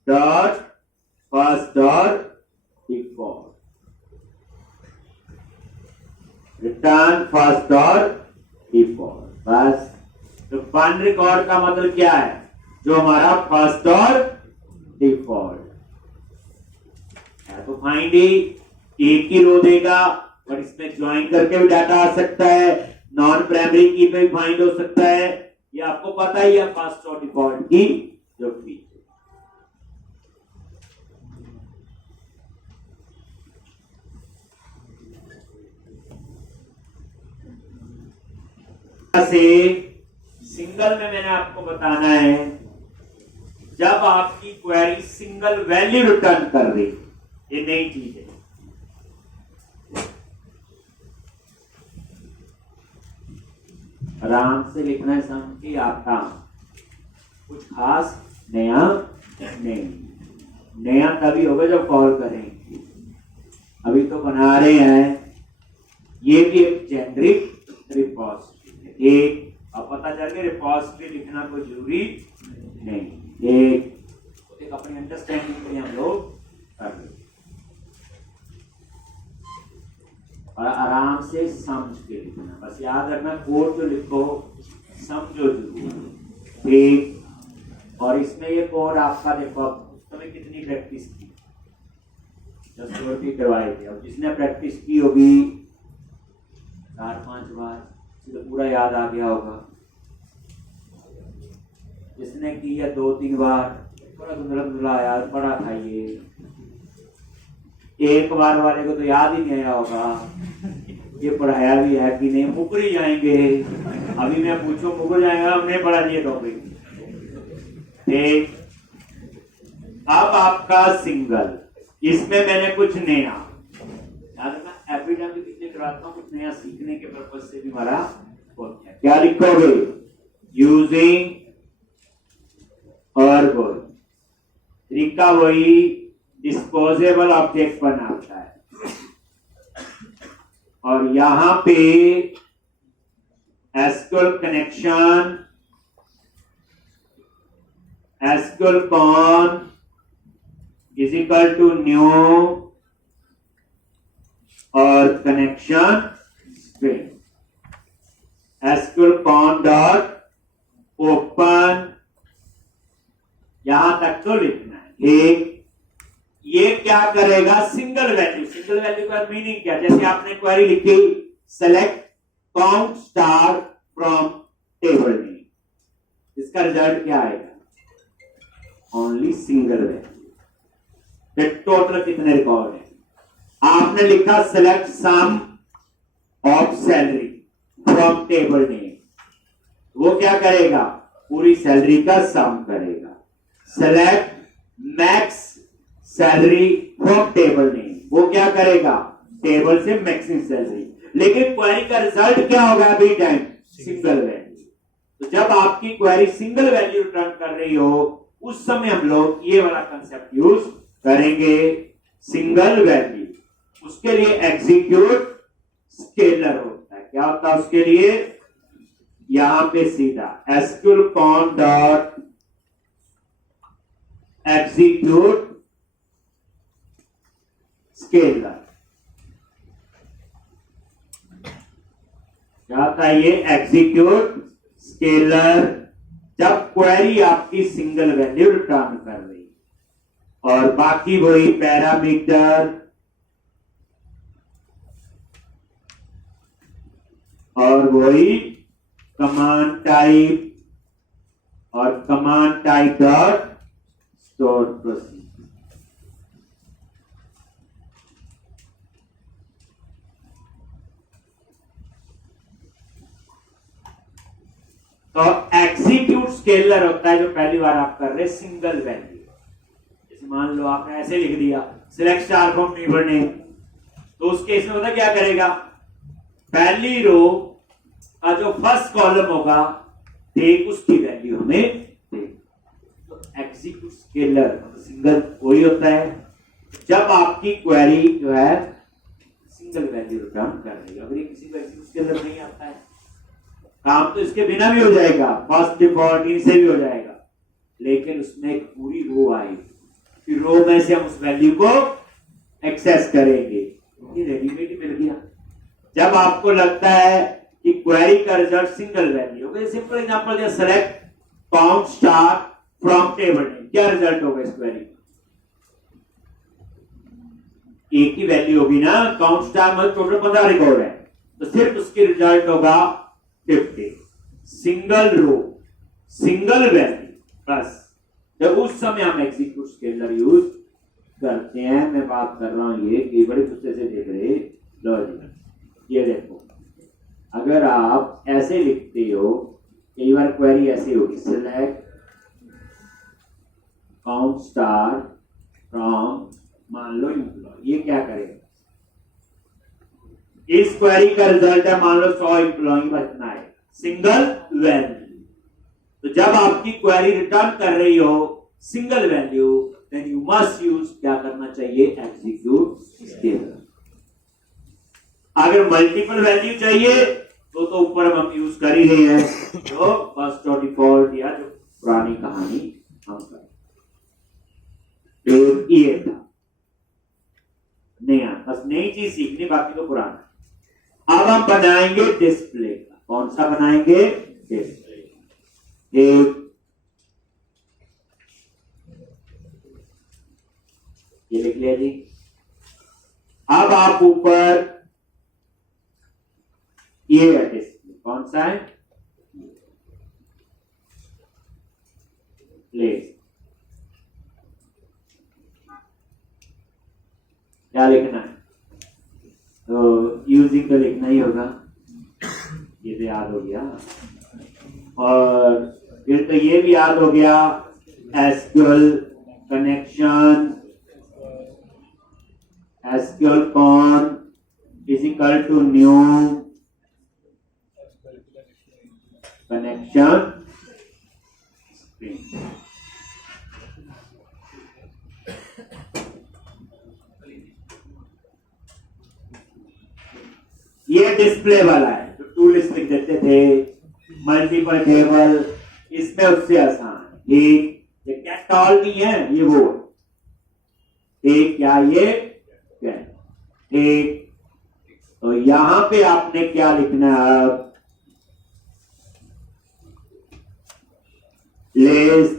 dot first dot default, return first और डिफॉल्ट। बस, तो वन रिकॉर्ड का मतलब क्या है, जो हमारा फर्स्ट और डिफॉल्ट है। तो फाइंड एक ही रो देगा, और इसमें ज्वाइन करके भी डाटा आ सकता है, नॉन प्राइमरी की पे भी फाइंड हो सकता है। ये आपको पता ही है फर्स्ट और डिफॉल्ट की जो फीचर। से सिंगल में मैंने आपको बताना है, जब आपकी क्वेरी सिंगल वैल्यू रिटर्न कर रही, ये नई चीज है। आराम से लिखना है, समझ के आता, कुछ खास नया नहीं। नया तभी होगा जब कॉल करेंगे, अभी तो बना रहे हैं। ये भी एक जेनरिक रिपोजिटरी, एक अब पता चल गया रिपोजिटरी लिखना कोई जरूरी नहीं, एक अपनी अंडरस्टैंडिंग के लिए हम लोग कर रहे हैं। और आराम से समझ के लिखना, बस याद रखना कोड जो लिखो समझो जरूर, ठीक। और इसमें ये कोड आपका देखो, अब तुम्हें कितनी प्रैक्टिस की, 10 रोटी करवाए थे, अब जिसने प्रैक्टिस की होगी 4-5 बार तो पूरा याद आ गया होगा, जिसने की है 2-3 बार थोड़ा धुंधला आया, पढ़ा था ये, एक बार वाले को तो याद ही नहीं आया होगा ये पढ़ाया भी है कि नहीं, मुकर ही जाएंगे। अभी मैं पूछूं मुकर जाएगा, हमने पढ़ा दिए टॉपिक, ठीक। अब आपका सिंगल, इसमें मैंने कुछ नया याद रखना, एवरी टाइम भी कितने कराता हूं, कुछ नया सीखने के पर्पज से भी हमारा होता है। क्या लिखोगे, यूजिंग और बोल, तरीका वही डिस्पोजेबल ऑब्जेक्ट बनाता है, और यहां पे SQL connection, SQL con is equal to new और connection string, SQL con dot open, यहां तक तो लिखना है, ठीक। ये क्या करेगा, सिंगल वैल्यू, सिंगल वैल्यू का मीनिंग क्या, जैसे आपने क्वेरी लिखी select count star from table name, इसका रिजल्ट क्या आएगा? Only single value. टोटल कितने रिकॉर्ड है? आपने लिखा select sum of salary from table name, वो क्या करेगा? पूरी सैलरी का सम करेगा। Select max salary from table name, वो क्या करेगा? टेबल से मैक्सिमम सैलरी। लेकिन क्वेरी का रिजल्ट क्या होगा? अभी टाइम सिंगल वैल्यू। तो जब आपकी क्वेरी सिंगल वैल्यू रिटर्न कर रही हो, उस समय हम लोग ये वाला कंसेप्ट यूज करेंगे, सिंगल वैल्यू। उसके लिए एग्जीक्यूट स्केलर होता है। क्या होता है उसके लिए? यहां पे सीधा SQL con dot execute scalar. क्या होता है ये? Execute scalar. जब क्वेरी आपकी सिंगल वैल्यू रिटर्न कर रही और बाकी वही पैरामीटर और वही कमांड टाइप और command type dot store procedure. तो एग्जीक्यूट स्केलर होता है जो पहली बार आप कर रहे सिंगल वैल्यू। जैसे मान लो आपने ऐसे लिख दिया select star from table name, तो उस केस में पता क्या करेगा? पहली रो का जो फर्स्ट कॉलम होगा टेक उसकी वैल्यू हमें दे। तो एग्जीक्यूट स्केलर सिंगल वही होता है जब आपकी क्वेरी जो है सिंगल वैल्यू रिटर्न कर रही है। अगर ये किसी को एग्जीक्यूट स्केलर नहीं आता है, काम तो इसके बिना भी हो जाएगा, फर्स्ट डिफॉल्ट इनसे भी हो जाएगा, लेकिन उसमें एक पूरी रो आएगी, फिर रो में से हम उस वैल्यू को एक्सेस करेंगे। ये रेडीमेड ही मिल गया। जब आपको लगता है कि क्वेरी का रिजल्ट सिंगल वैल्यू होगा, सिंपल एग्जांपल दिया select count star from table name, क्या रिजल्ट होगा इस क्वेरी? एक ही वैल्यू होगी ना, काउंट स्टार मतलब टोटल 15 रिकॉर्ड है, तो सिर्फ उसकी रिजल्ट होगा 50। सिंगल रो सिंगल वैल्यू बस। जब उस समय हम एग्जीक्यूट स्केलर यूज करते हैं, मैं बात कर रहा हूं ये कि बड़े गुस्से से देख रहे लॉजिक। ये देखो, अगर आप ऐसे लिखते हो, कई बार क्वेरी ऐसी होगी सिलेक्ट काउंट स्टार फ्रॉम मान लो एम्प्लॉय, ये क्या करेगा? इस क्वेरी का रिजल्ट है मान लो 100 एम्प्लॉय बचना है, सिंगल वैल्यू। तो जब आपकी क्वेरी रिटर्न कर रही हो single value, then you must use क्या करना चाहिए? Execute scalar. अगर मल्टीपल वैल्यू चाहिए तो ऊपर हम यूज कर ही रहे हैं, जो फर्स्ट और डिफॉल्ट या जो पुरानी कहानी हम कर, ये था नया, बस नई चीज सीखनी, बाकी तो पुराना। अब हम बनाएंगे डिस्प्ले का। कौन सा बनाएंगे? डिस्प्ले। ये लिख लिया जी। अब आप ऊपर ये है डिस्प्ले, कौन सा है? प्लेस। क्या लिखना है? तो यूजिंग तो लिखना ही होगा, ये तो याद हो गया। और फिर तो ये भी याद हो गया, SQL connection, SQL con is equal to new connection string. ये डिस्प्ले वाला है जो टू लिस्ट लिख देते थे, मल्टीपल टेबल, इसमें उससे आसान। एक ये कैट ऑल नहीं है, ये वो एक क्या ये कैट एक। तो यहां पे आपने क्या लिखना है? लिस्ट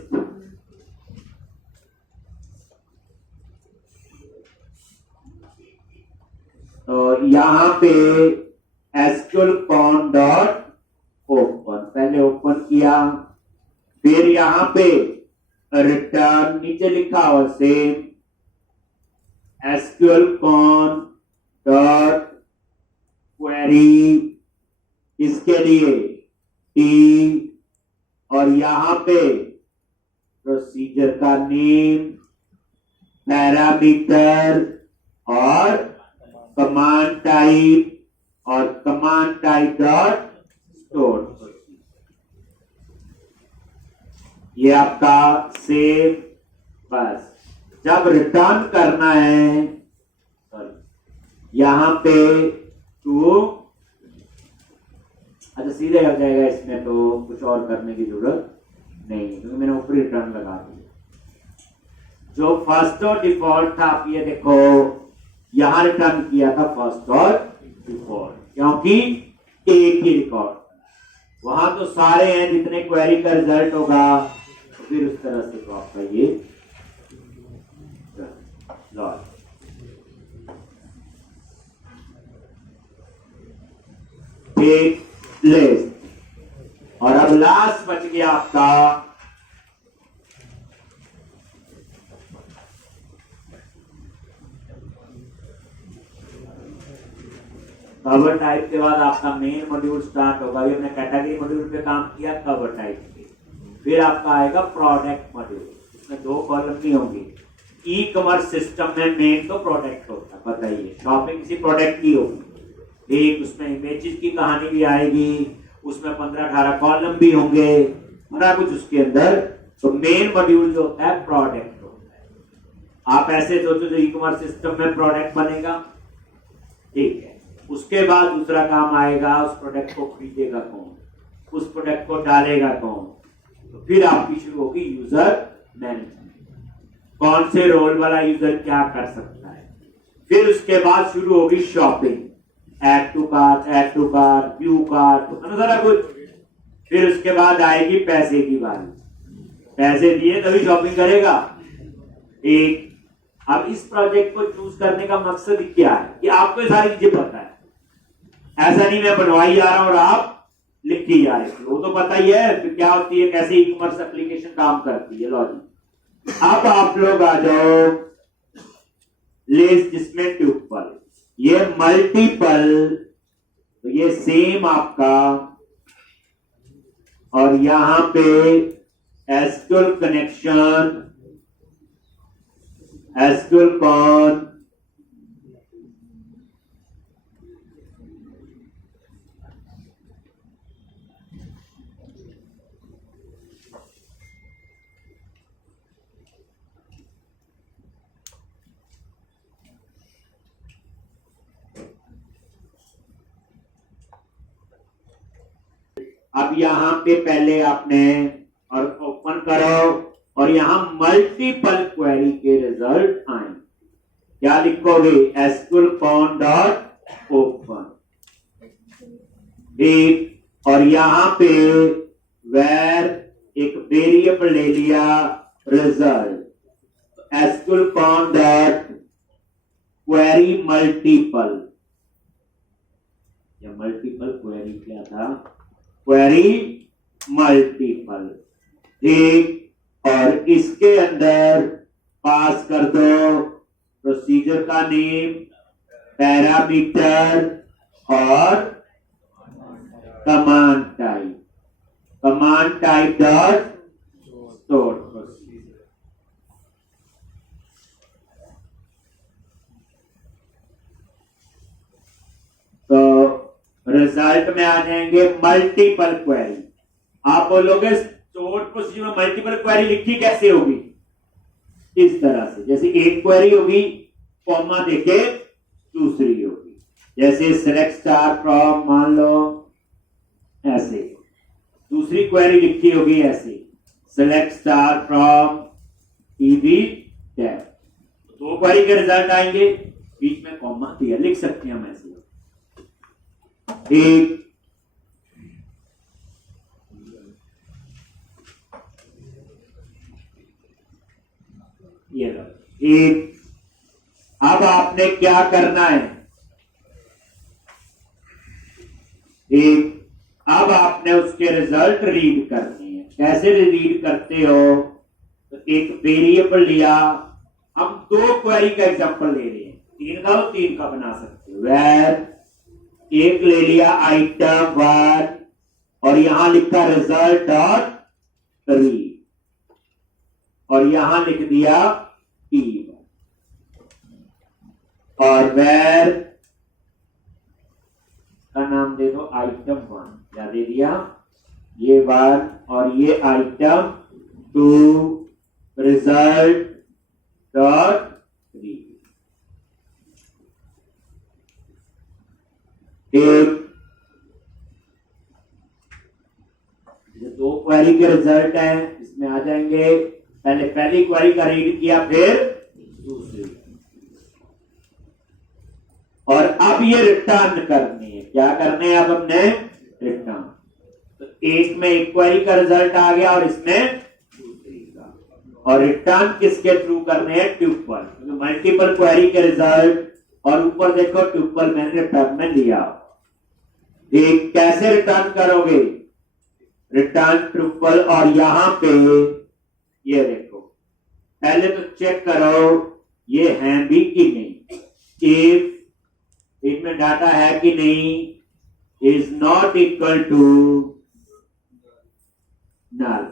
तो यहां पे एसक्यूएल कॉन डॉट ओपन, पहले ओपन किया, फिर यहां पे रिटर्न नीचे लिखा हुआ same SQL con dot query इसके लिए टी और यहां पे प्रोसीजर का नेम पैरामीटर और कमांड टाइप डॉट स्टोर। ये आपका सेव। बस जब रिटर्न करना है यहां पे टू, अच्छा सीधे लग जाएगा इसमें, तो कुछ और करने की जरूरत नहीं है क्योंकि मैंने ऊपर रिटर्न लगा दिया। जो फर्स्ट और डिफॉल्ट था आप ये देखो यहां रिटर्न किया था फर्स्ट और डिफॉल्ट, क्योंकि एक ही रिकॉर्ड, वहां तो सारे हैं जितने क्वेरी का रिजल्ट होगा, तो फिर उस तरह से तो आपका ये लॉज। एक लिस्ट और अब लास्ट बच गया आपका कवर टाइप के बाद आपका मेन मॉड्यूल स्टार्ट होगा। ये हमने कैटेगरी मॉड्यूल पे काम किया कवर टाइप पे, फिर आपका आएगा प्रोडक्ट मॉड्यूल, इसमें 2 कॉलम नहीं होंगे। ई कॉमर्स सिस्टम में मेन तो प्रोडक्ट होता है, बताइए शॉपिंग किसी प्रोडक्ट की होगी, एक उसमें इमेजेस की कहानी भी आएगी, उसमें 15-18 कॉलम भी होंगे, बड़ा कुछ उसके अंदर। तो मेन मॉड्यूल जो होता है प्रोडक्ट होता है। आप ऐसे सोचो जो ई कॉमर्स सिस्टम में प्रोडक्ट बनेगा, ठीक है, उसके बाद दूसरा काम आएगा उस प्रोडक्ट को खरीदेगा कौन, उस प्रोडक्ट को डालेगा कौन, तो फिर आपकी शुरू होगी यूजर मैनेजमेंट, कौन से रोल वाला यूजर क्या कर सकता है। फिर उसके बाद शुरू होगी shopping, add to cart, view cart, सारा कुछ। फिर उसके बाद आएगी पैसे की बारी, पैसे दिए तभी शॉपिंग करेगा। एक अब इस प्रोजेक्ट को चूज करने का मकसद क्या है कि आपको सारी चीजें पता है, ऐसा नहीं मैं बनवाई जा रहा हूं और आप लिखी जा रहे, वो तो पता ही है कि क्या होती है, कैसे ई कॉमर्स एप्लीकेशन काम करती है लॉजिक। अब आप लोग आ जाओ लिस्ट जिसमें ट्यूपल, ये मल्टीपल, तो ये सेम आपका, और यहां पे एसक्यूएल कनेक्शन, एसक्यूएल कॉन, अब यहां पे पहले आपने और ओपन करो और यहां मल्टीपल क्वेरी के रिजल्ट आए, क्या लिखोगे एसक्यूएल कॉन डॉट ओपन, एक, और यहां पे वेर एक वेरिएबल ले लिया result, SQL con dot query multiple, या मल्टीपल क्वेरी क्या था, क्वेरी मल्टीपल, ठीक, और इसके अंदर पास कर दो प्रोसीजर का नेम, पैरामीटर और command type dot store procedure. तो रिजल्ट में आ जाएंगे मल्टीपल क्वेरी। आप बोलोगे स्टोर प्रोसीजर में मल्टीपल क्वेरी लिखी कैसे होगी, इस तरह से, जैसे एक क्वेरी होगी कॉमा देके दूसरी होगी, जैसे सिलेक्ट स्टार फ्रॉम, मान लो ऐसे, दूसरी क्वेरी लिखी होगी ऐसे, select star from TV tab, 2 query के रिजल्ट आएंगे, बीच में कॉमा दिया, लिख सकते हैं हम ऐसे, एक, ये एक। अब आपने क्या करना है, एक, अब आपने उसके रिजल्ट रीड करने हैं, कैसे रीड करते हो? तो एक वेरिएबल लिया, हम दो क्वेरी का एग्जांपल ले रहे हैं, तीन का हो तीन का बना सकते हो। वेर एक ले लिया आइटम 1 और यहां लिखा रिजल्ट डॉट रीड और यहां लिख दिया ई1 और वेर का नाम दे दो आइटम 1, क्या दे दिया? ये 1 और ये आइटम 2 रिजल्ट डॉट रीड। एक दो क्वेरी के रिजल्ट है, इसमें आ जाएंगे। पहले पहली क्वेरी का रीड किया, फिर दूसरी, और अब ये रिटर्न करनी है। क्या करने हैं अब हमने? रिटर्न। तो एक में एक क्वेरी का रिजल्ट आ गया और इसमें दूसरी का, और रिटर्न किसके थ्रू करने हैं? ट्यूपल, क्योंकि मल्टीपल क्वेरी के रिजल्ट, और ऊपर देखो ट्यूपल मैंने रिटर्न में लिया। एक कैसे रिटर्न करोगे? रिटर्न ट्यूपल, और यहां पे ये देखो, पहले तो चेक करो ये है भी कि नहीं। इफ इनमें डाटा है कि नहीं, is not equal to null.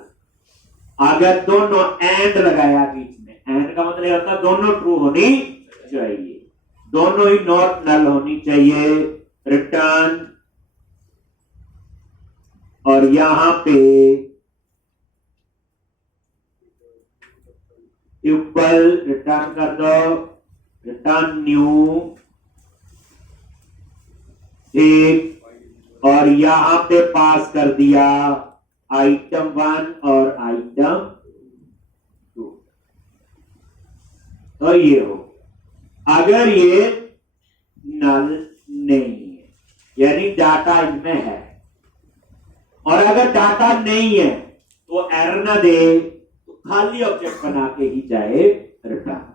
अगर दोनों एंड लगाया बीच में, एंड का मतलब होता है दोनों ट्रू होनी चाहिए, दोनों ही नॉट नल होनी चाहिए। रिटर्न, और यहां पे ट्यूपल रिटर्न कर दो, रिटर्न न्यू, ठीक, और यहां पे पास कर दिया आइटम 1 और आइटम 2। तो ये हो, अगर ये नल नहीं है यानी डाटा इनमें है, और अगर डाटा नहीं है तो एरर ना दे, तो खाली ऑब्जेक्ट बना के ही जाए रिटर्न।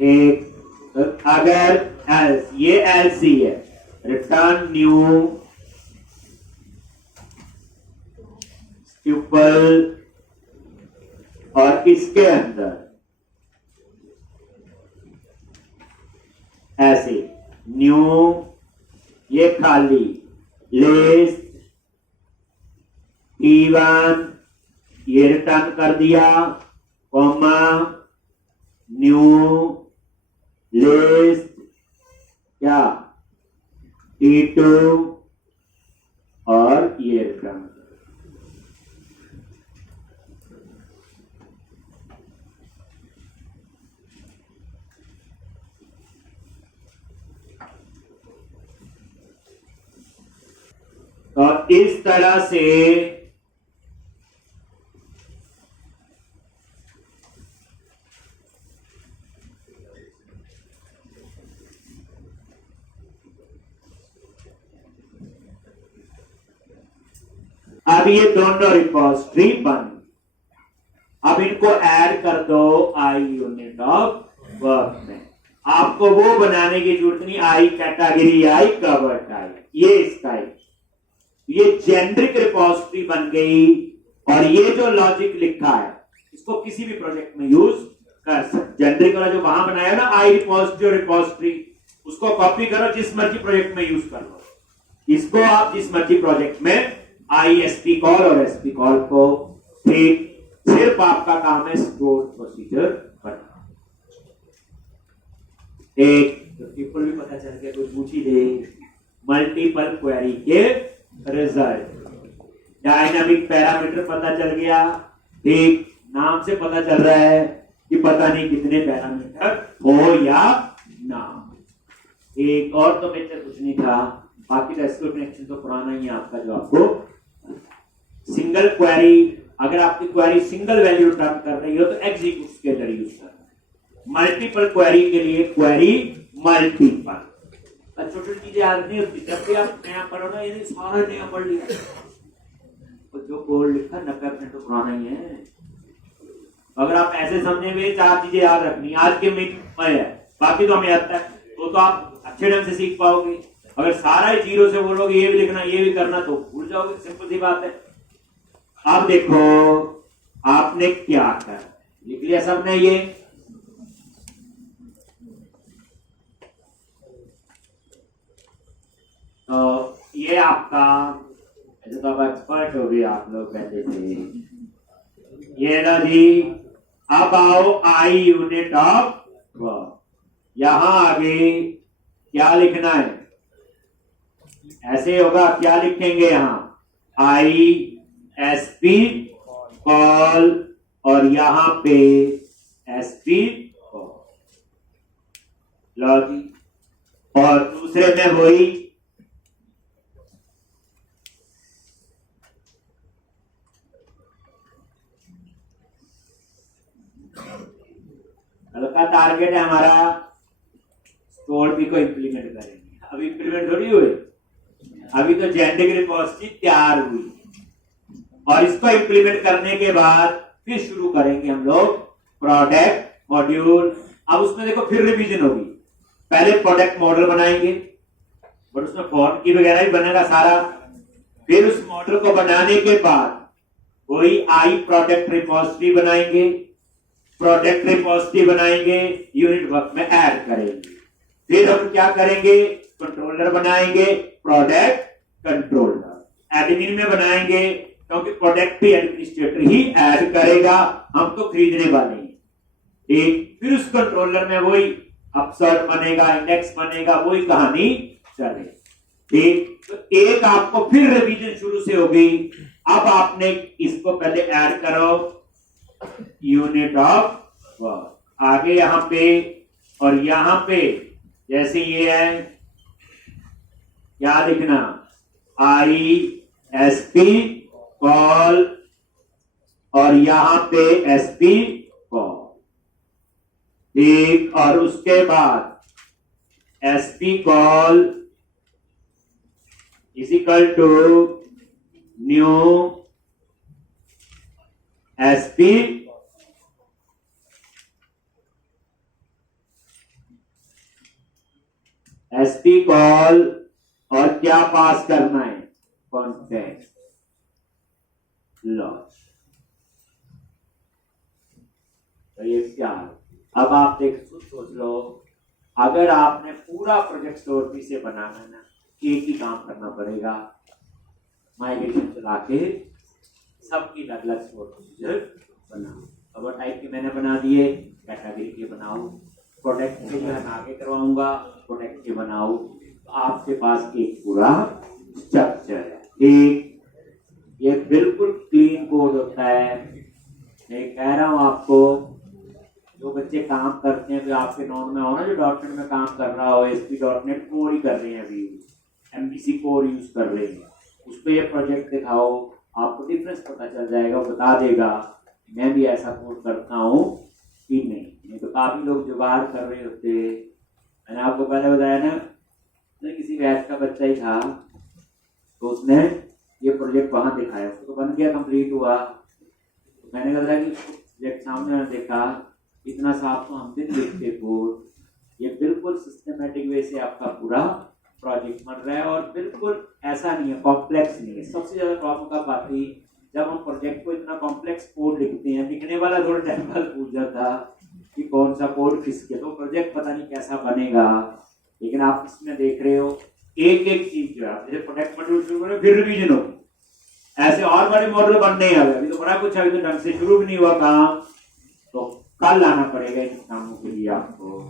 एक अगर एल्स, ये एल्सी है, रिटर्न न्यू ट्यूपल, और इसके अंदर ऐसे न्यू, ये खाली लिस्ट T1, ये रिटर्न कर दिया, कॉमा न्यू लिस्ट क्या T2, और ये रिटर्न। तो इस तरह से अब ये दोनों रिपोजिटरी बन, अब इनको ऐड कर दो आई यूनिट ऑफ वर्क में। आपको वो बनाने की जरूरत नहीं, I category, I cover type, ये इसका है, ये जेनरिक रिपोजिटरी बन गई। और ये जो लॉजिक लिखा है इसको किसी भी प्रोजेक्ट में यूज कर सकते। जेनरिक वाला जो वहां बनाया ना आई रिपोजिटरी, रिपोजिटरी, उसको कॉपी करो, जिस मर्जी प्रोजेक्ट में यूज कर लो। इसको आप जिस मर्जी प्रोजेक्ट में आई एसपी कॉल और एसपी कॉल को, ठीक, सिर्फ आपका काम है स्टोर प्रोसीजर करना। एक ट्रिपल भी पता चल गया, कोई पूछ ही दे, मल्टीपल क्वेरी के रिजल्ट, डायनामिक पैरामीटर पता चल गया, ठीक, नाम से पता चल रहा है कि पता नहीं कितने पैरामीटर हो या ना। एक और तो बेहतर कुछ नहीं था, बाकी का एसक्यूएल कनेक्शन तो पुराना ही है आपका, जो आपको सिंगल क्वेरी, अगर आपकी क्वेरी सिंगल वैल्यू रिटर्न कर रही हो तो एग्जीक्यूट स्केलर यूज करना है। मल्टीपल क्वेरी के लिए क्वेरी मल्टीपल, छोटी छोटी चीजें याद नहीं होती, जब भी आप नया पढ़ो ना, ये सारा नया पढ़ लिया, तो जो कोड लिखा 90% तो पुराना ही है। अगर आप ऐसे समझेंगे 4 चीजें याद रखनी आज के में है, बाकी तो हमें आता है, तो आप अच्छे ढंग से सीख पाओगे। अगर सारा ही जीरो से बोलोगे ये भी लिखना ये भी करना तो भूल जाओगे, सिंपल सी बात है। अब देखो आपने क्या कर लिख लिया सबने, ये तो ये आपका, ऐसे तो आप एक्सपर्ट हो गए आप लोग पहले से। ये लो जी, अब आओ आई यूनिट ऑफ वर्क। यहां आगे क्या लिखना है, ऐसे होगा, क्या लिखेंगे यहां आई एस पी कॉल और यहां पे एस पी कॉल, लो जी। और दूसरे में वही का टारगेट है हमारा स्टोर भी को इंप्लीमेंट करेंगे। अभी इंप्लीमेंट थोड़ी हुए, अभी तो जेनेटिक रिपोजिटरी तैयार हुई और इसको इंप्लीमेंट करने के बाद फिर शुरू करेंगे हम लोग प्रोडक्ट मॉड्यूल। अब उसमें देखो फिर रिवीजन होगी, पहले प्रोडक्ट मॉडल बनाएंगे और उसमें फॉर्म की वगैरह भी बनेगा सारा। फिर उस मॉडल को बनाने के बाद वही आई प्रोडक्ट रिपोजिटरी बनाएंगे, प्रोडक्ट रिपोजिटरी बनाएंगे, यूनिट वर्क में ऐड करेंगे। फिर हम क्या करेंगे, कंट्रोलर बनाएंगे, प्रोडक्ट कंट्रोलर एडमिन में बनाएंगे, क्योंकि प्रोडक्ट भी एडमिनिस्ट्रेटर ही ऐड करेगा, हम तो खरीदने वाले हैं। ठीक, फिर उस कंट्रोलर में वही अपसर्ट बनेगा, इंडेक्स बनेगा, वही कहानी चले। ठीक, तो एक आपको फिर रिवीजन शुरू से होगी। अब आपने इसको पहले ऐड करो यूनिट ऑफ वर्क, आगे यहां पे और यहां पे जैसे ये है, क्या लिखना, आई एस पी कॉल और यहां पे एस पी कॉल। ठीक, और उसके बाद S P call is equal to new SP SP call और क्या पास करना है, कॉन्टेक्स्ट लॉस। तो ये क्या है, अब आप देख सोच लो, अगर आपने पूरा प्रोजेक्ट स्टोर से बनाना है ना, एक ही काम करना पड़ेगा, माइग्रेशन चला के सबकी अलग अलग स्टोर प्रोसीजर बनाओ। अब टाइप के मैंने बना दिए, कैटेगरी के बनाओ, प्रोडक्ट के जो है मैं आगे करवाऊंगा, प्रोडक्ट के बनाओ। तो आपके पास एक पूरा स्ट्रक्चर है। एक ये बिल्कुल क्लीन कोड होता है। मैं कह रहा हूं आपको, जो बच्चे काम करते हैं, तो आपके नॉन में हो ना, जो डॉटनेट में काम कर रहा हो, ASP.NET कोर ही कर रहे हैं, अभी MVC कोर यूज कर रहे हैं, उस पर ये प्रोजेक्ट दिखाओ, आपको डिफरेंस पता चल जाएगा, बता देगा मैं भी ऐसा कोड करता हूँ कि नहीं। तो काफी लोग जुगाड़ कर रहे होते। मैंने आपको पहले बताया ना, किसी बैच का बच्चा ही था, तो उसने ये प्रोजेक्ट वहां दिखाया, उसको तो बन गया, कंप्लीट हुआ। तो मैंने कहा कि प्रोजेक्ट सामने मैंने देखा, इतना साफ तो हम भी देखते कोड, ये बिल्कुल सिस्टमेटिक वे से आपका पूरा प्रोजेक्ट बन रहा है और बिल्कुल ऐसा नहीं है, कॉम्प्लेक्स नहीं है। सबसे ज्यादा प्रॉब्लम कब आती, जब हम प्रोजेक्ट को इतना कॉम्प्लेक्स कोड लिखते हैं, लिखने वाला थोड़ा टाइम बाद पूछ जाता कि कौन सा कोड किसके, तो प्रोजेक्ट पता नहीं कैसा बनेगा। लेकिन आप इसमें देख रहे हो एक एक चीज जो है, जैसे प्रोडक्ट मॉड्यूल शुरू करें फिर रिवीजन होगी, ऐसे और बड़े मॉडल बनने हैं। अभी तो बड़ा कुछ अभी तो ढंग से शुरू भी नहीं हुआ काम, तो कल आना पड़ेगा इन कामों के लिए आपको।